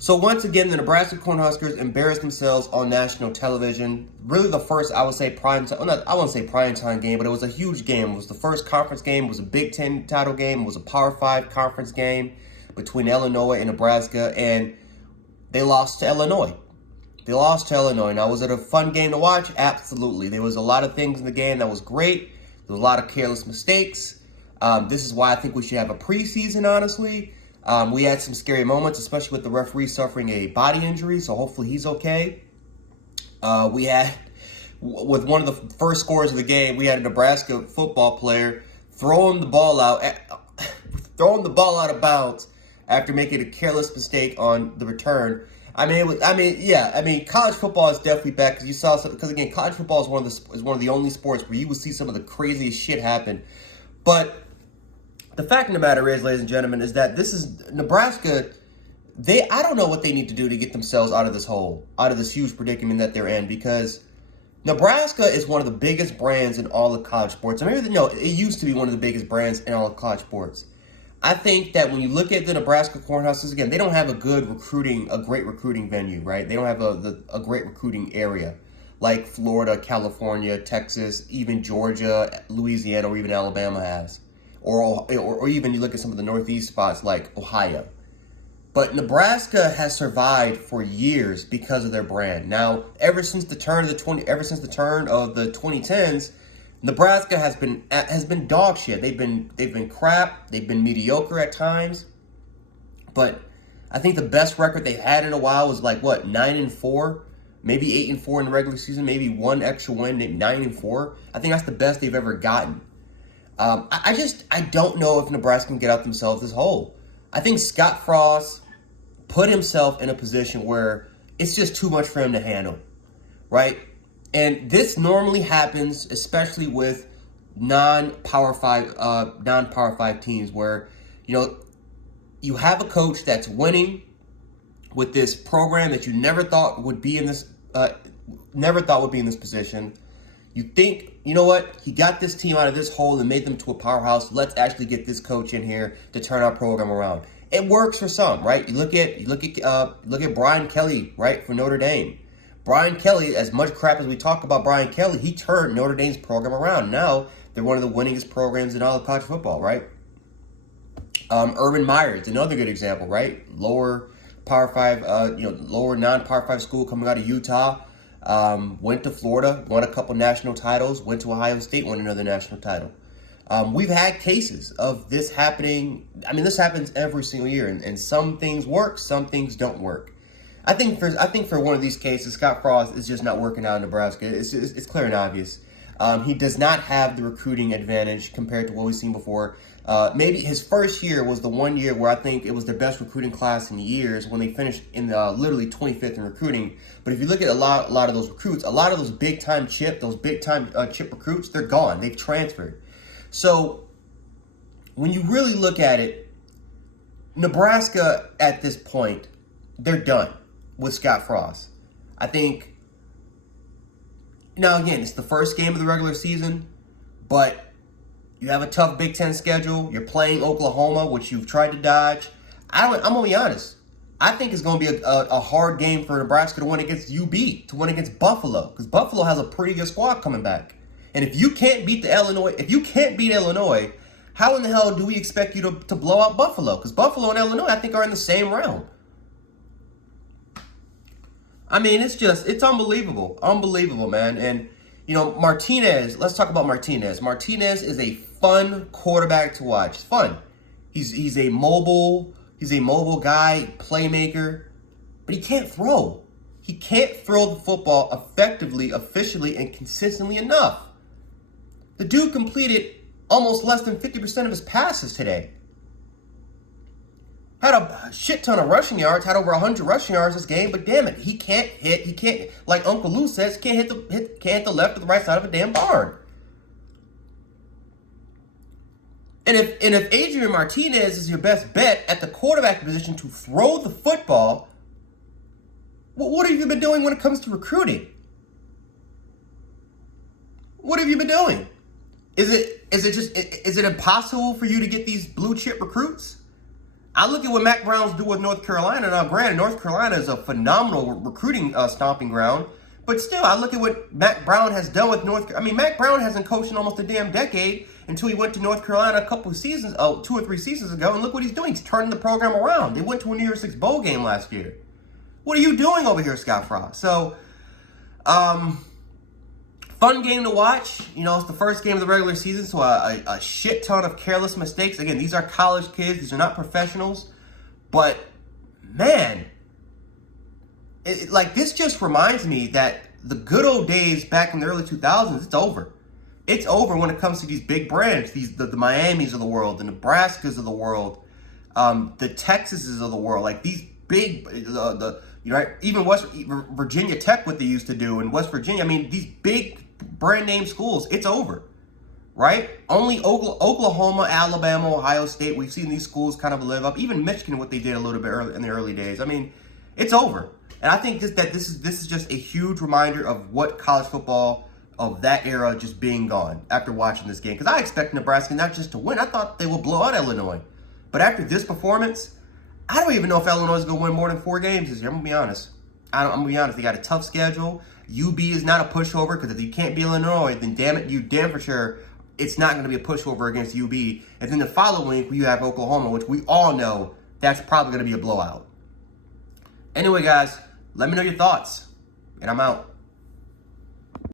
So once again, the Nebraska Cornhuskers embarrassed themselves on national television. Really the first, I would say, prime time, well, not, I wouldn't say prime time game, but it was a huge game. It was the first conference game. It was a Big Ten title game. It was a Power 5 conference game between Illinois and Nebraska, and they lost to Illinois. They lost to Illinois. Now, was it a fun game to watch? Absolutely. There was a lot of things in the game that was great. There was a lot of careless mistakes. This is why I think we should have a preseason, honestly. We had some scary moments, especially with the referee suffering a body injury, so hopefully he's okay. We had, with one of the first scores of the game, we had a Nebraska football player throwing the ball out of bounds after making a careless mistake on the return. College football is definitely back because you saw some, because again, college football is one of the only sports where you will see some of the craziest shit happen. But the fact of the matter is, ladies and gentlemen, is that this is Nebraska. I don't know what they need to do to get themselves out of this hole, out of this huge predicament that they're in, because Nebraska is one of the biggest brands in all of college sports. It used to be one of the biggest brands in all of college sports. I think that when you look at the Nebraska Cornhuskers, again, they don't have a great recruiting venue, right? They don't have a great recruiting area like Florida, California, Texas, even Georgia, Louisiana, or even Alabama has. Or even you look at some of the Northeast spots like Ohio. But Nebraska has survived for years because of their brand. Now, ever since the turn of the 2010s, Nebraska has been dog shit. They've been crap. They've been mediocre at times. But I think the best record they've had in a while was 9-4, maybe 8-4 in the regular season, maybe one extra win, 9-4. I think that's the best they've ever gotten. I don't know if Nebraska can get out themselves this hole. I think Scott Frost put himself in a position where it's just too much for him to handle, right? And this normally happens, especially with non-Power 5 teams, where you have a coach that's winning with this program that you never thought would be in this position. You think, you know what? He got this team out of this hole and made them to a powerhouse. Let's actually get this coach in here to turn our program around. It works for some, right? You look at Brian Kelly, right, for Notre Dame. Brian Kelly, as much crap as we talk about Brian Kelly, he turned Notre Dame's program around. Now they're one of the winningest programs in all of college football, right? Urban Meyer's another good example, right? Lower Power 5, lower non-Power 5 school coming out of Utah. Went to Florida, won a couple national titles, went to Ohio State, won another national title. We've had cases of this happening. This happens every single year, and some things work, some things don't work. I think for one of these cases, Scott Frost is just not working out in Nebraska. It's clear and obvious. He does not have the recruiting advantage compared to what we've seen before. Maybe his first year was the one year where I think it was the best recruiting class in years when they finished in literally 25th in recruiting. But if you look at a lot of those recruits, a lot of those big time chip recruits, they're gone. They've transferred. So when you really look at it, Nebraska at this point, they're done with Scott Frost. I think, now again, it's the first game of the regular season, but you have a tough Big Ten schedule. You're playing Oklahoma, which you've tried to dodge. I'm going to be honest. I think it's going to be a hard game for Nebraska to win against UB, to win against Buffalo, because Buffalo has a pretty good squad coming back. And if you can't beat Illinois, how in the hell do we expect you to blow out Buffalo? Because Buffalo and Illinois, I think, are in the same realm. It's unbelievable. Unbelievable, man. And, Martinez, let's talk about Martinez. Martinez is a fun quarterback to watch. It's fun. He's a mobile guy, playmaker, but he can't throw. He can't throw the football effectively, efficiently, and consistently enough. The dude completed almost less than 50% of his passes today. Had a shit ton of rushing yards, had over 100 rushing yards this game, but damn it, he can't, like Uncle Lou says, can't hit the left or the right side of a damn barn. And if Adrian Martinez is your best bet at the quarterback position to throw the football, what have you been doing when it comes to recruiting? What have you been doing? Is it impossible for you to get these blue chip recruits? I look at what Mac Brown's do with North Carolina. Now, granted, North Carolina is a phenomenal recruiting stomping ground. But still, I look at what Mac Brown has done with Mac Brown hasn't coached in almost a damn decade until he went to North Carolina a couple of seasons, 2 or 3 seasons ago, and look what he's doing. He's turning the program around. They went to a New Year's Six bowl game last year. What are you doing over here, Scott Frost? So, fun game to watch. You know, it's the first game of the regular season, so a shit ton of careless mistakes. Again, these are college kids. These are not professionals. But, man, this just reminds me that the good old days back in the early 2000s, it's over. It's over when it comes to these big brands, the Miamis of the world, the Nebraskas of the world, the Texases of the world, like these big, even West Virginia Tech, what they used to do in West Virginia. I mean, these big brand name schools, it's over, right? Only Oklahoma, Alabama, Ohio State, we've seen these schools kind of live up. Even Michigan, what they did a little bit early in the early days. I mean, it's over. And I think this is just a huge reminder of what college football of that era just being gone after watching this game. Because I expect Nebraska not just to win. I thought they would blow out Illinois. But after this performance, I don't even know if Illinois is going to win more than 4 games this year. I'm going to be honest. I'm going to be honest. They got a tough schedule. UB is not a pushover because if you can't beat Illinois, then damn for sure, it's not going to be a pushover against UB. And then the following week, you have Oklahoma, which we all know that's probably going to be a blowout. Anyway, guys, let me know your thoughts, and I'm out.